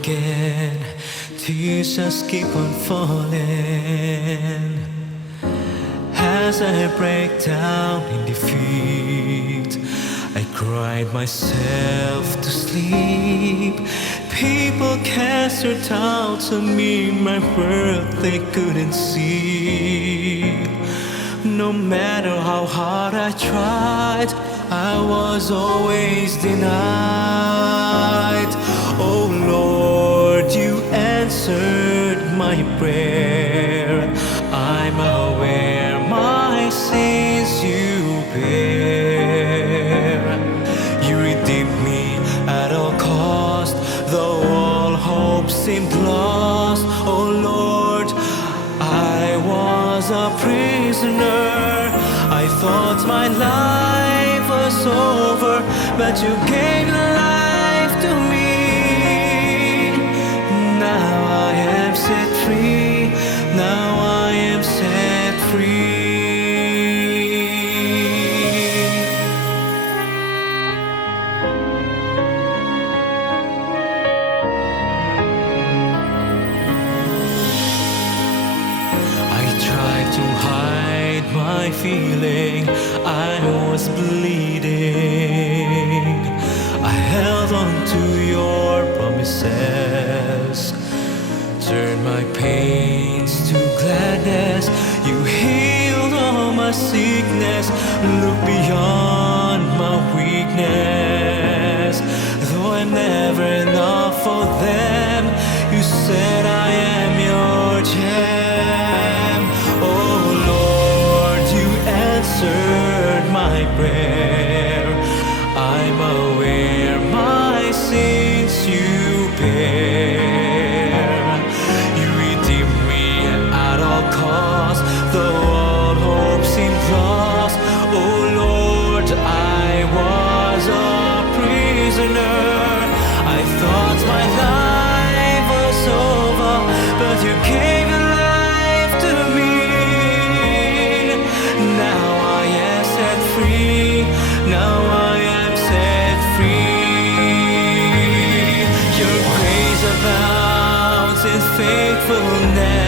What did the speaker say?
again. Tears just keep on falling as I break down in defeat. I cried myself to sleep. People cast their doubts on me, my worth they couldn't see. No matter how hard I tried, I was always denied. Oh Lord, you answered my prayer. I'm aware my sins you bear. You redeemed me at all cost, though all hope seemed lost. Oh Lord, I was a prisoner. I thought my life was over, but you gave life to me. Now I am set free. Now I am set free. I tried to hide my feeling, I was bleeding. I held on to your promises, turned my pains to gladness. You healed all my sickness, look beyond my weakness. Though I'm never enough for them, you said I am your gem. Oh Lord, you answered my prayer. I'm aware my sins you bear. You redeemed me at all costs, though all hope seemed lost. Oh Lord, I was a prisoner. I thought my life was over, but you gave life to me. Now I am set free. Now I am set free. Your grace abounds in faithfulness.